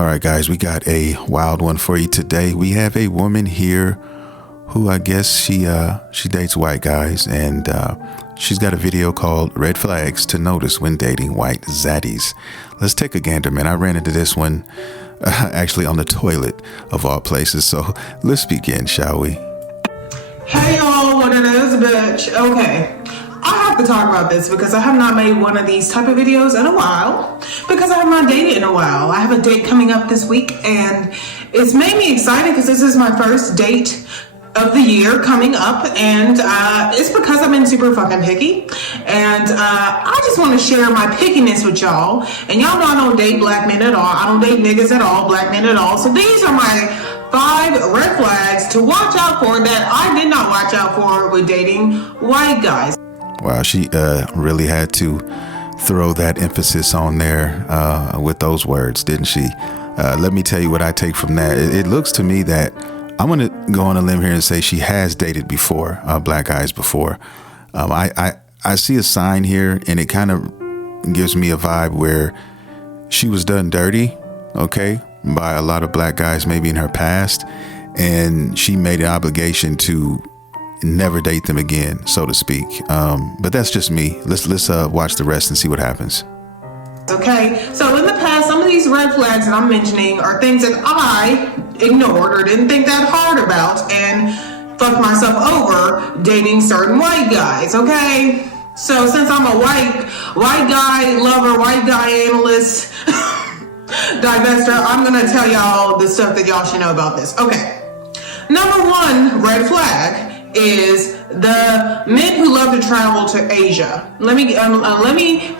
All right, guys, we got a wild one for you today. We have a woman here who I guess she dates white guys, and she's got a video called Red Flags to Notice When Dating White Zaddies. Let's take a gander, man. I ran into this one actually on the toilet of all places. So let's begin, shall we? Hey y'all, what it is, bitch. Okay, I have to talk about this because I have not made one of these type of videos in a while, because I have not dated in a while. I have a date coming up this week, and it's made me excited because this is my first date of the year coming up, and it's because I've been super fucking picky, and I just want to share my pickiness with y'all. And y'all know I don't date black men at all. I don't date niggas at all, black men at all. So these are my 5 red flags to watch out for that I did not watch out for with dating white guys. Wow, she really had to throw that emphasis on there with those words, didn't she? Let me tell you what I take from that. It looks to me that I'm going to go on a limb here and say she has dated before, black guys before. I see a sign here, and it kind of gives me a vibe where she was done dirty, okay, by a lot of black guys maybe in her past, and she made an obligation to never date them again, so to speak. But that's just me. Let's watch the rest and see what happens. Okay, so in the past, some of these red flags that I'm mentioning are things that I ignored or didn't think that hard about and fucked myself over dating certain white guys, okay? So since I'm a white guy lover, white guy analyst, divester, I'm gonna tell y'all the stuff that y'all should know about this. Okay, number 1 red flag is the men who love to travel to Asia. Let me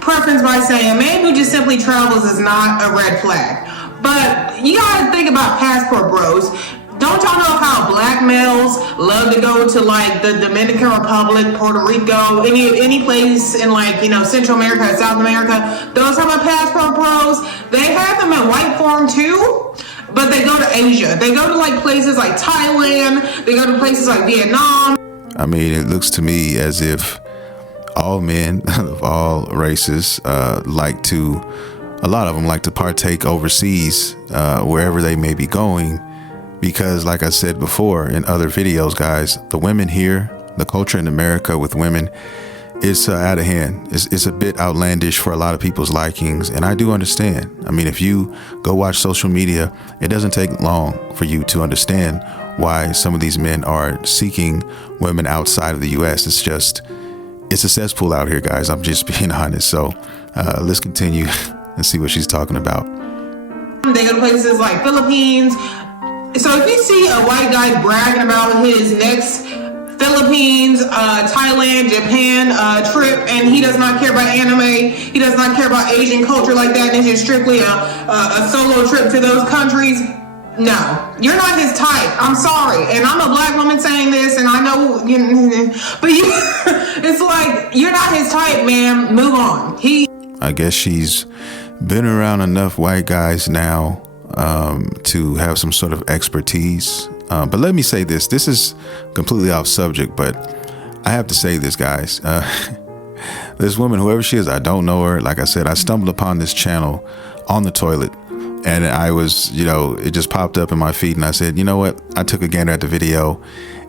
preference by saying a man who just simply travels is not a red flag. But you gotta think about passport bros. Don't y'all know how black males love to go to like the Dominican Republic, Puerto Rico, any place in like, Central America, South America? Those type of passport bros, they have them in white form too. But they go to Asia. They go to like places like Thailand. They go to places like Vietnam. I mean, it looks to me as if all men of all races a lot of them like to partake overseas, wherever they may be going. Because like I said before in other videos, guys, the women here, the culture in America with women, it's out of hand. It's a bit outlandish for a lot of people's likings, and I do understand. I mean, if you go watch social media, it doesn't take long for you to understand why some of these men are seeking women outside of the U.S. It's a cesspool out here, guys. I'm just being honest. So let's continue and see what she's talking about. They go to places like Philippines. So if you see a white guy bragging about his next Philippines, Thailand, Japan trip, and he does not care about anime, he does not care about Asian culture like that, and it's just strictly a solo trip to those countries, no, you're not his type. I'm sorry, and I'm a black woman saying this, and I know, but it's like, you're not his type, man. Move on. I guess she's been around enough white guys now to have some sort of expertise. But let me say this is completely off subject, but I have to say this, guys. This woman, whoever she is, I don't know her. Like I said, I stumbled upon this channel on the toilet, and I was, it just popped up in my feed, and I said, you know what? I took a gander at the video,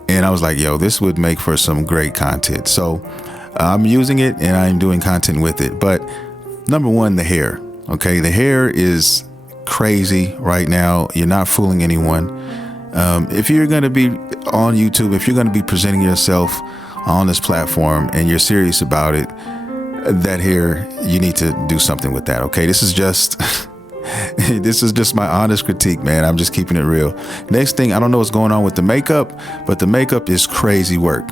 and I was like, yo, this would make for some great content. So I'm using it, and I'm doing content with it. But number 1, the hair. Okay, the hair is crazy right now. You're not fooling anyone. If you're going to be on YouTube, if you're going to be presenting yourself on this platform and you're serious about it, that hair, you need to do something with that. Okay, this is just my honest critique, man. I'm just keeping it real. Next thing, I don't know what's going on with the makeup, but the makeup is crazy work.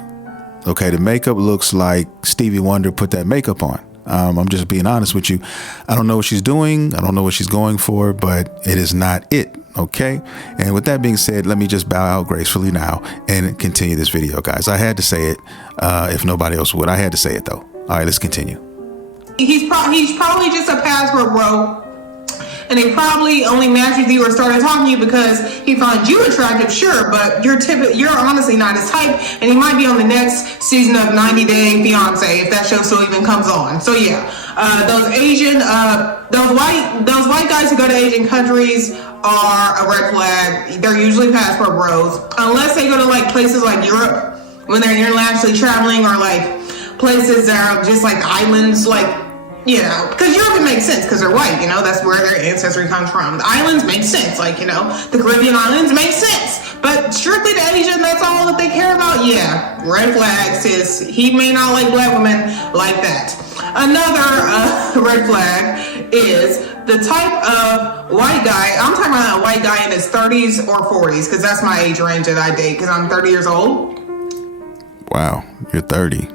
Okay, the makeup looks like Stevie Wonder put that makeup on. I'm just being honest with you. I don't know what she's doing. I don't know what she's going for, but it is not it. Okay. And with that being said, let me just bow out gracefully now and continue this video, guys. I had to say it. If nobody else would, I had to say it though. All right, let's continue. He's probably just a passport bro. And he probably only matched with you or started talking to you because he found you attractive, sure, but you're honestly not his type, and he might be on the next season of 90 Day Fiance if that show still even comes on. So yeah, Those white guys who go to Asian countries are a red flag. They're usually passport bros, unless they go to like places like Europe when they're internationally traveling, or like places that are just like islands, like. You know, because Europe, it makes sense because they're white, you know, that's where their ancestry comes from. The islands make sense, like, you know, the Caribbean islands make sense. But strictly to Asia, that's all that they care about. Yeah, red flag, sis. He may not like black women like that. Another red flag is the type of white guy. I'm talking about a white guy in his 30s or 40s, because that's my age range that I date, because I'm 30 years old. Wow, you're 30.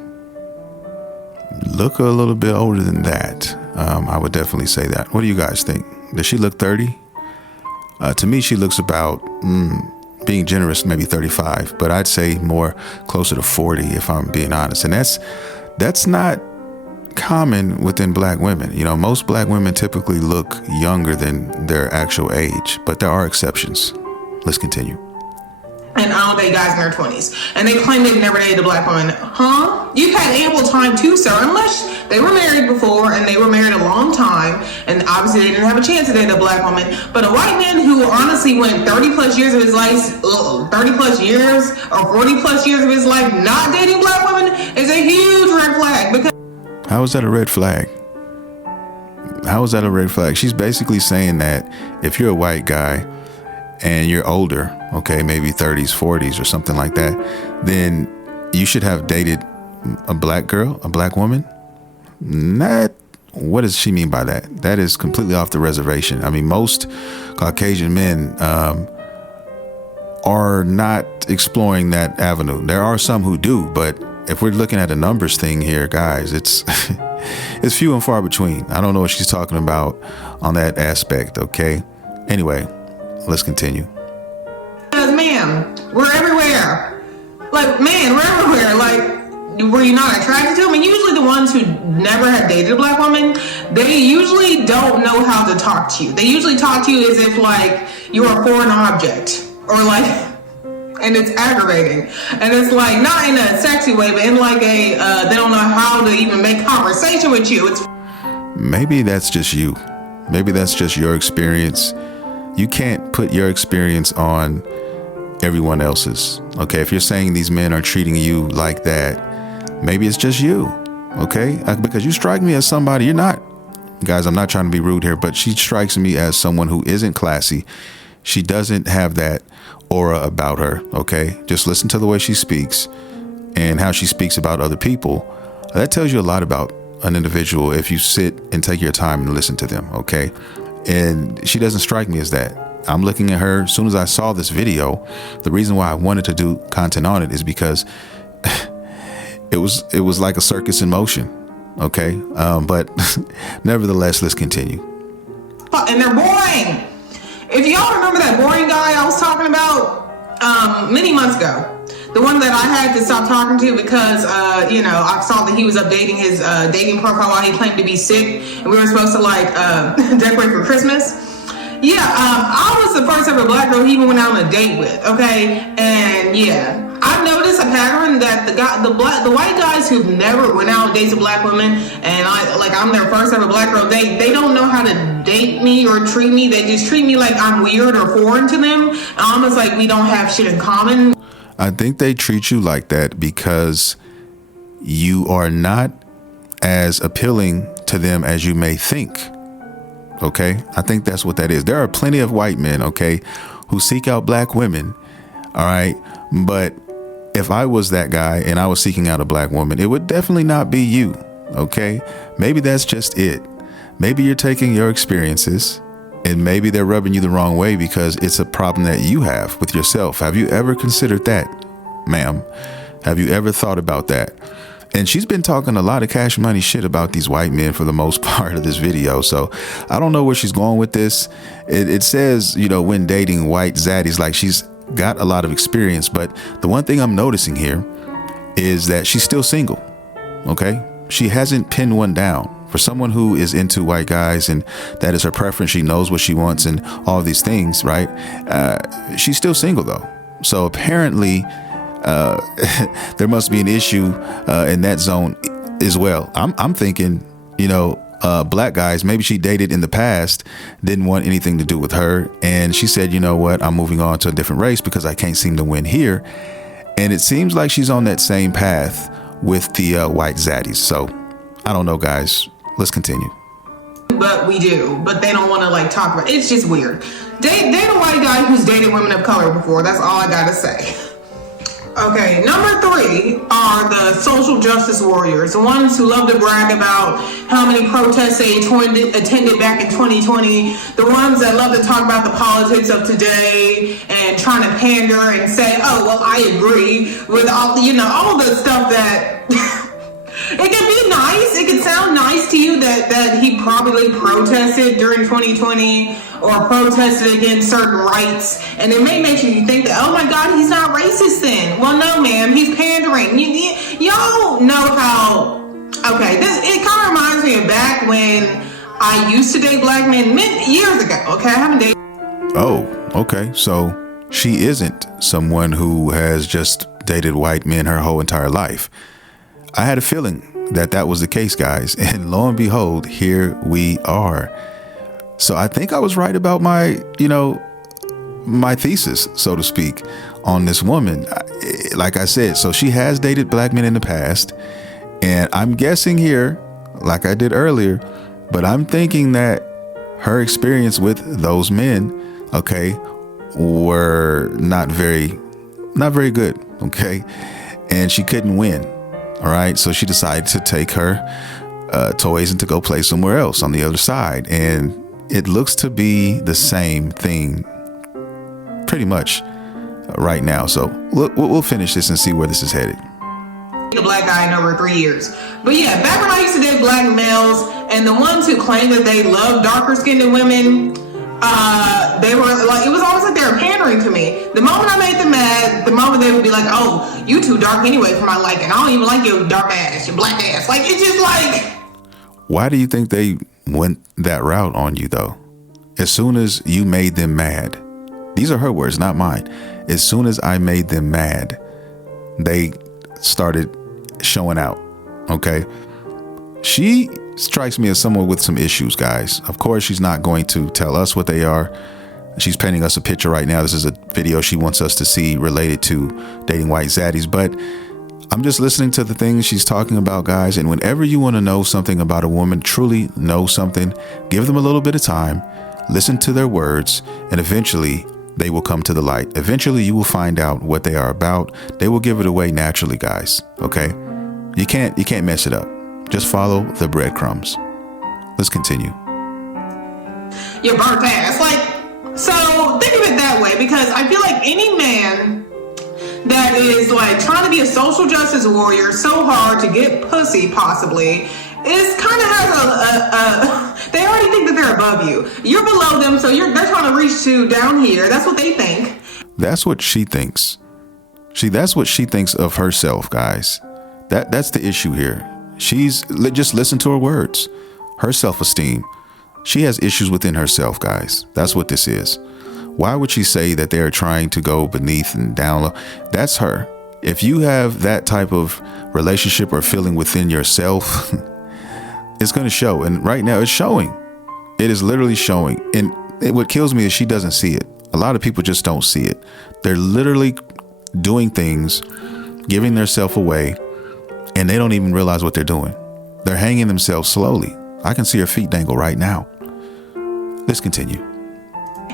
Look a little bit older than that. I would definitely say that. What do you guys think? Does she look 30? To me, she looks about, being generous, maybe 35, but I'd say more closer to 40 if I'm being honest. And that's not common within black women. You know, most black women typically look younger than their actual age, but there are exceptions. Let's continue. And I don't date guys in their 20s. And they claim they've never dated a black woman. Huh? You've had ample time too, sir, unless they were married before and they were married a long time, and obviously they didn't have a chance to date a black woman. But a white man who honestly went 30 plus years of his life, 30 plus years or 40 plus years of his life not dating black women is a huge red flag. Because how is that a red flag? How is that a red flag? She's basically saying that if you're a white guy and you're older, okay, maybe 30s, 40s or something like that, then you should have dated a black girl, a black woman. What does she mean by that? That is completely off the reservation. I mean, most Caucasian men are not exploring that avenue. There are some who do, but if we're looking at a numbers thing here, guys, it's it's few and far between. I don't know what she's talking about on that aspect, okay? Anyway, let's continue. Ma'am, we're everywhere. Like, man, we're everywhere. Like, were you not attracted to them? And usually the ones who never have dated a black woman, they usually don't know how to talk to you. They usually talk to you as if like you're a foreign object, or like, and it's aggravating. And it's like, not in a sexy way, but in like a, they don't know how to even make conversation with you. Maybe that's just you. Maybe that's just your experience. You can't put your experience on everyone else's. Okay, if you're saying these men are treating you like that, maybe it's just you. Okay, because you strike me as somebody, you're not, guys, I'm not trying to be rude here, but she strikes me as someone who isn't classy. She doesn't have that aura about her. Okay, just listen to the way she speaks and how she speaks about other people. That tells you a lot about an individual if you sit and take your time and listen to them. Okay, and she doesn't strike me as that. I'm looking at her. As soon as I saw this video, the reason why I wanted to do content on it is because it was like a circus in motion. Okay. But nevertheless, let's continue. And they're boring. If y'all remember that boring guy I was talking about many months ago, the one that I had to stop talking to because, you know, I saw that he was updating his dating profile while he claimed to be sick, and we were supposed to like decorate for Christmas. Yeah, I was the first ever black girl he even went out on a date with. Okay, and yeah, I've noticed a pattern that the white guys who've never went out on dates with black women, and I'm their first ever black girl date. They don't know how to date me or treat me. They just treat me like I'm weird or foreign to them, almost like we don't have shit in common. I think they treat you like that because you are not as appealing to them as you may think. Okay, I think that's what that is. There are plenty of white men, okay, who seek out black women. All right. But if I was that guy and I was seeking out a black woman, it would definitely not be you. Okay, maybe that's just it. Maybe you're taking your experiences and maybe they're rubbing you the wrong way because it's a problem that you have with yourself. Have you ever considered that, ma'am? Have you ever thought about that? And she's been talking a lot of Cash Money shit about these white men for the most part of this video. So I don't know where she's going with this. It says, you know, when dating white zaddies, like she's got a lot of experience. But the one thing I'm noticing here is that she's still single. OK, she hasn't pinned one down. For someone who is into white guys and that is her preference, she knows what she wants and all these things. Right. She's still single, though. So apparently there must be an issue in that zone as well. I'm thinking, you know, black guys maybe she dated in the past didn't want anything to do with her. And she said, you know what, I'm moving on to a different race because I can't seem to win here. And it seems like she's on that same path with the white zaddies. So I don't know, guys. Let's continue. But we do. But they don't want to like talk about it. It's just weird. Date a white guy who's dated women of color before. That's all I gotta say. Okay, number 3 are the social justice warriors, the ones who love to brag about how many protests they attended back in 2020, the ones that love to talk about the politics of today and trying to pander and say, oh, well, I agree with all the stuff that it can be nice. It can sound nice to you that he probably protested during 2020 or protested against certain rights. And it may make you think that, oh my God, he's not racist then. Well, no, ma'am, he's pandering. Y'all know how, okay, it kind of reminds me of back when I used to date black men years ago, okay? I haven't dated. Oh, okay. So she isn't someone who has just dated white men her whole entire life. I had a feeling that was the case, guys. And lo and behold, here we are. So I think I was right about my thesis, so to speak, on this woman. Like I said, so she has dated black men in the past. And I'm guessing here, like I did earlier, but I'm thinking that her experience with those men, okay, were not very good, okay? And she couldn't win. All right. So she decided to take her toys and to go play somewhere else on the other side. And it looks to be the same thing pretty much right now. So we'll finish this and see where this is headed. A black guy in over 3 years. But yeah, back when I used to date black males and the ones who claim that they love darker skinned women, they were like, it was almost like they were pandering to me. The moment I made them mad, the moment they would be like, oh, you too dark anyway for my liking. I don't even like your dark ass, your black ass. Like, it's just like. Why do you think they went that route on you though? As soon as you made them mad, these are her words, not mine. As soon as I made them mad, they started showing out. Okay. She strikes me as someone with some issues, guys. Of course, she's not going to tell us what they are. She's painting us a picture right now. This is a video she wants us to see related to dating white zaddies. But I'm just listening to the things she's talking about, guys. And whenever you want to know something about a woman, truly know something, give them a little bit of time, listen to their words, and eventually they will come to the light. Eventually you will find out what they are about. They will give it away naturally, guys. Okay. You can't mess it up. Just follow the breadcrumbs. Let's continue. Your burnt ass. Like, so think of it that way, because I feel like any man that is like trying to be a social justice warrior so hard to get pussy possibly is kind of has they already think that they're above you. You're below them, so they're trying to reach to down here. That's what they think. That's what she thinks. That's what she thinks of herself, guys. That's the issue here. Just listen to her words. Her self-esteem. She has issues within herself, guys. That's what this is. Why would she say that they're trying to go beneath and down low? That's her. If you have that type of relationship or feeling within yourself, it's going to show. And right now it's showing. It is literally showing. And what kills me is she doesn't see it. A lot of people just don't see it. They're literally doing things, giving themselves away, and they don't even realize what they're doing. They're hanging themselves slowly. I can see her feet dangle right now. Let's continue.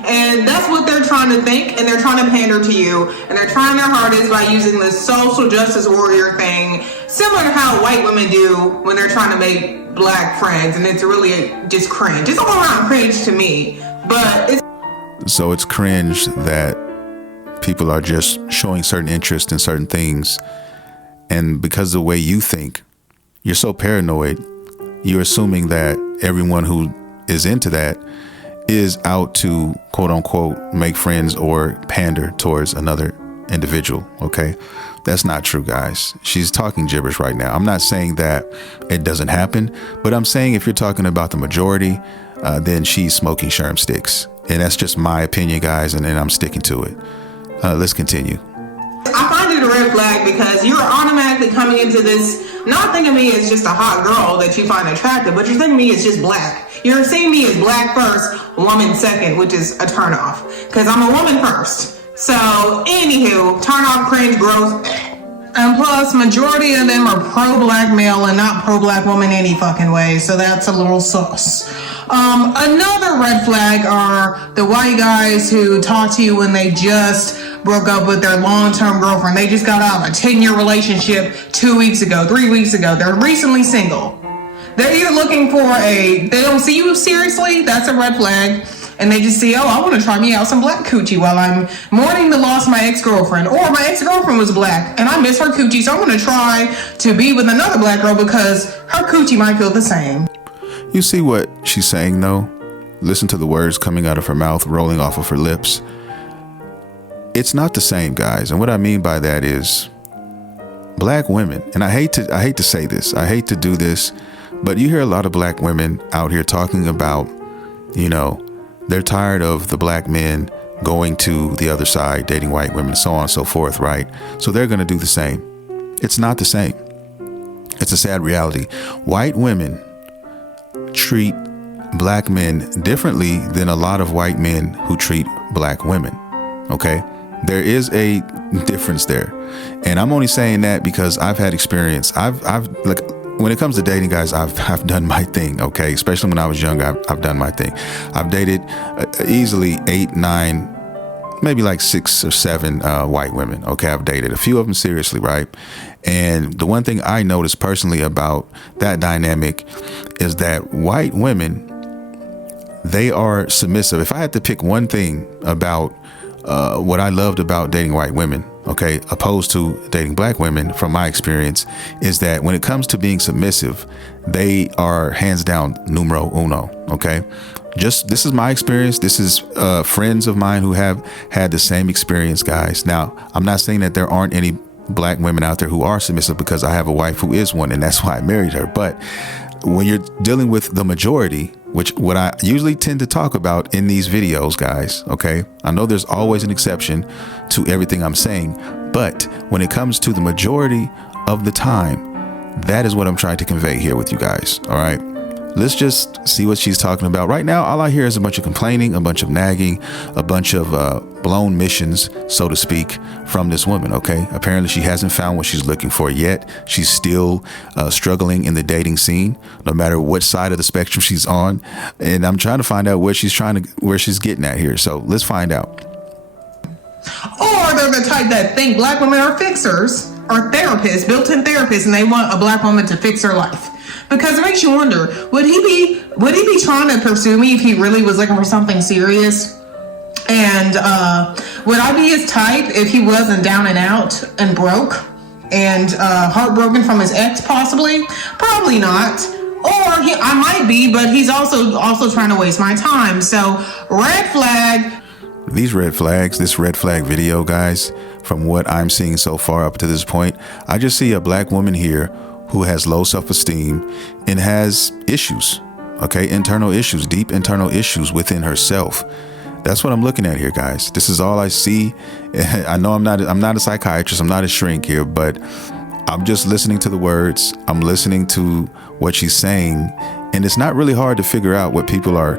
And that's what they're trying to think, and they're trying to pander to you, and they're trying their hardest by using this social justice warrior thing, similar to how white women do when they're trying to make black friends, and it's really just cringe. It's all around cringe to me, but So it's cringe that people are just showing certain interest in certain things, and because of the way you think, you're so paranoid, you're assuming that everyone who is into that is out to quote unquote make friends or pander towards another individual. Okay, that's not true, guys. She's talking gibberish right now. I'm not saying that it doesn't happen, but I'm saying if you're talking about the majority, then she's smoking sherm sticks, and that's just my opinion, guys, and I'm sticking to it. Let's continue. I find it a red flag because you're automatically coming into this not thinking of me as just a hot girl that you find attractive, but you're thinking of me as just black. You're seeing me as black first, woman second, which is a turnoff. Because I'm a woman first. So, anywho, turn off, cringe, gross. And plus, majority of them are pro-black male and not pro-black woman any fucking way. So that's a little sus. Another red flag are the white guys who talk to you when they just broke up with their long-term girlfriend. They just got out of a 10-year relationship 2 weeks ago, 3 weeks ago. They're recently single. They're either looking for they don't see you seriously, that's a red flag. And they just see, oh, I want to try me out some black coochie while I'm mourning the loss of my ex-girlfriend. Or my ex-girlfriend was black and I miss her coochie, so I'm going to try to be with another black girl because her coochie might feel the same. You see what she's saying, though? Listen to the words coming out of her mouth, rolling off of her lips. It's not the same, guys. And what I mean by that is black women, and I hate to say this, I hate to do this, but you hear a lot of black women out here talking about, they're tired of the black men going to the other side, dating white women, so on and so forth, right? So they're going to do the same. It's not the same. It's a sad reality. White women treat black men differently than a lot of white men who treat black women. Okay? There is a difference there. And I'm only saying that because I've had experience. When it comes to dating, guys, I've done my thing, okay? Especially when I was young, I've done my thing. I've dated easily 8, 9, maybe like 6 or 7 white women, okay? I've dated a few of them seriously, right? And the one thing I noticed personally about that dynamic is that white women, they are submissive. If I had to pick one thing about what I loved about dating white women, okay, opposed to dating black women, from my experience, is that when it comes to being submissive, they are hands down numero uno. Okay, this is my experience. This is friends of mine who have had the same experience, guys. Now, I'm not saying that there aren't any black women out there who are submissive, because I have a wife who is one, and that's why I married her. But when you're dealing with the majority, which what I usually tend to talk about in these videos, guys, okay, I know there's always an exception to everything I'm saying, but when it comes to the majority of the time, that is what I'm trying to convey here with you guys. All right, let's just see what she's talking about. Right now, all I hear is a bunch of complaining, a bunch of nagging, a bunch of blown missions, so to speak, from this woman. Okay, apparently she hasn't found what she's looking for yet. She's still struggling in the dating scene, no matter what side of the spectrum she's on. And I'm trying to find out where she's getting at here. So let's find out. Or they're the type that think black women are fixers or therapists, built-in therapists, and they want a black woman to fix her life. Because it makes you wonder, would he be trying to pursue me if he really was looking for something serious? And would I be his type if he wasn't down and out and broke and heartbroken from his ex, possibly? Probably not. Or I might be, but he's also trying to waste my time. So red flag. These red flags, this red flag video, guys, from what I'm seeing so far up to this point, I just see a black woman here who has low self-esteem and has issues, okay, internal issues, deep internal issues within herself. That's what I'm looking at here, guys. This is all I see. I know I'm not a psychiatrist, I'm not a shrink here, but I'm just listening to the words. I'm listening to what she's saying, and it's not really hard to figure out what people are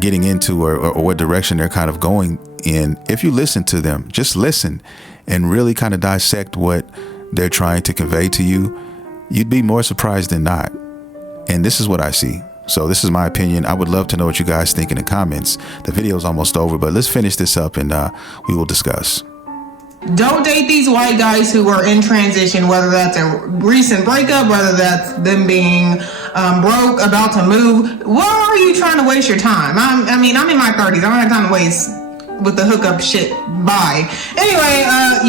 getting into or what direction they're kind of going in. If you listen to them, just listen and really kind of dissect what they're trying to convey to you, you'd be more surprised than not. And this is what I see. So this is my opinion. I would love to know what you guys think in the comments. The video is almost over, but let's finish this up and we will discuss. Don't date these white guys who are in transition, whether that's a recent breakup, whether that's them being broke, about to move. Why are you trying to waste your time? I'm in my 30s. I don't have time to waste with the hookup shit. Bye. Anyway,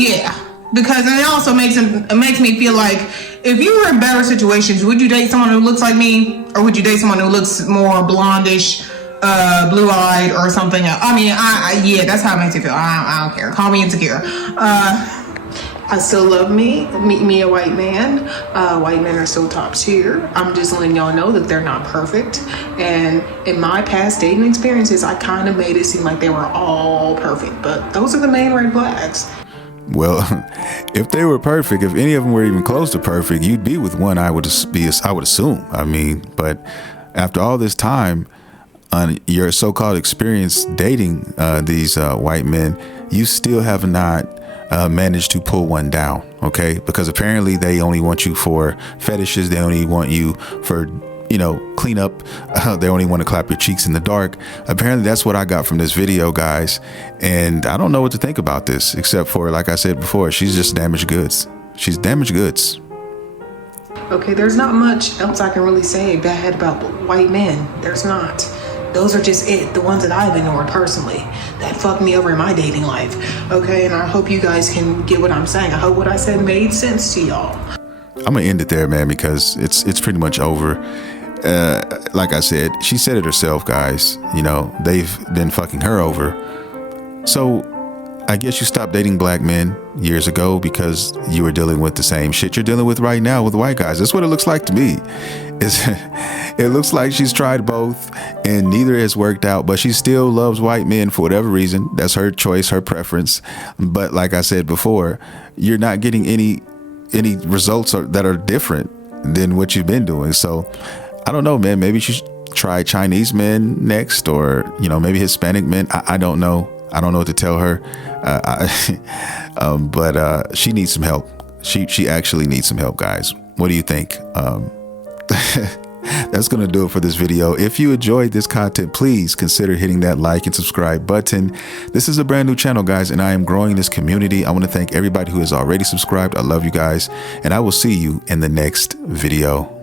yeah. Because it also makes me feel like, if you were in better situations, would you date someone who looks like me, or would you date someone who looks more blondish, blue-eyed, or something else? Yeah, that's how it makes me feel. I don't care. Call me insecure. I still love me. Meet me a white man. White men are still top tier. I'm just letting y'all know that they're not perfect. And in my past dating experiences, I kind of made it seem like they were all perfect. But those are the main red flags. Well, if they were perfect, if any of them were even close to perfect, you'd be with one. I would assume. I mean, but after all this time on your so-called experience dating these white men, you still have not managed to pull one down. Okay, because apparently they only want you for fetishes. They only want you for, you know, clean up. They only want to clap your cheeks in the dark. Apparently that's what I got from this video, guys. And I don't know what to think about this, except for, like I said before, she's just damaged goods. She's damaged goods. Okay, there's not much else I can really say bad about white men. There's not. Those are just the ones that I've ignored personally, that fucked me over in my dating life. Okay, and I hope you guys can get what I'm saying. I hope what I said made sense to y'all. I'm gonna end it there, man, because it's pretty much over. Like I said, she said it herself, guys. You know, they've been fucking her over. So I guess you stopped dating black men years ago because you were dealing with the same shit you're dealing with right now with white guys. That's what it looks like to me. It looks like she's tried both and neither has worked out, but she still loves white men for whatever reason. That's her choice, her preference. But like I said before, you're not getting any results that are different than what you've been doing. So I don't know, man. Maybe she should try Chinese men next, or, you know, maybe Hispanic men. I don't know. I don't know what to tell her. But she needs some help. She actually needs some help, guys. What do you think? That's going to do it for this video. If you enjoyed this content, please consider hitting that like and subscribe button. This is a brand new channel, guys, and I am growing this community. I want to thank everybody who has already subscribed. I love you guys, and I will see you in the next video.